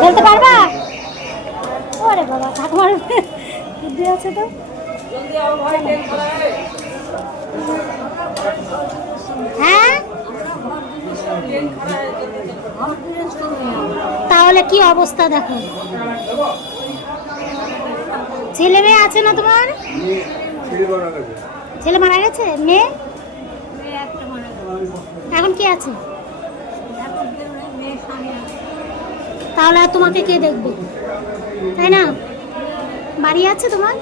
খেলতে পারবা? ওরে বাবা, ঠাকুমার বুদ্ধি আছে তো। হ্যাঁ, তাহলে কি অবস্থা দেখো। ছেলে মেয়ে আছে না তোমার? ছেলে মারা গেছে। মেয়ে এখন কি আছে? তাহলে আর তোমাকে কে দেখবে, তাই না? বাড়ি আছে তোমার?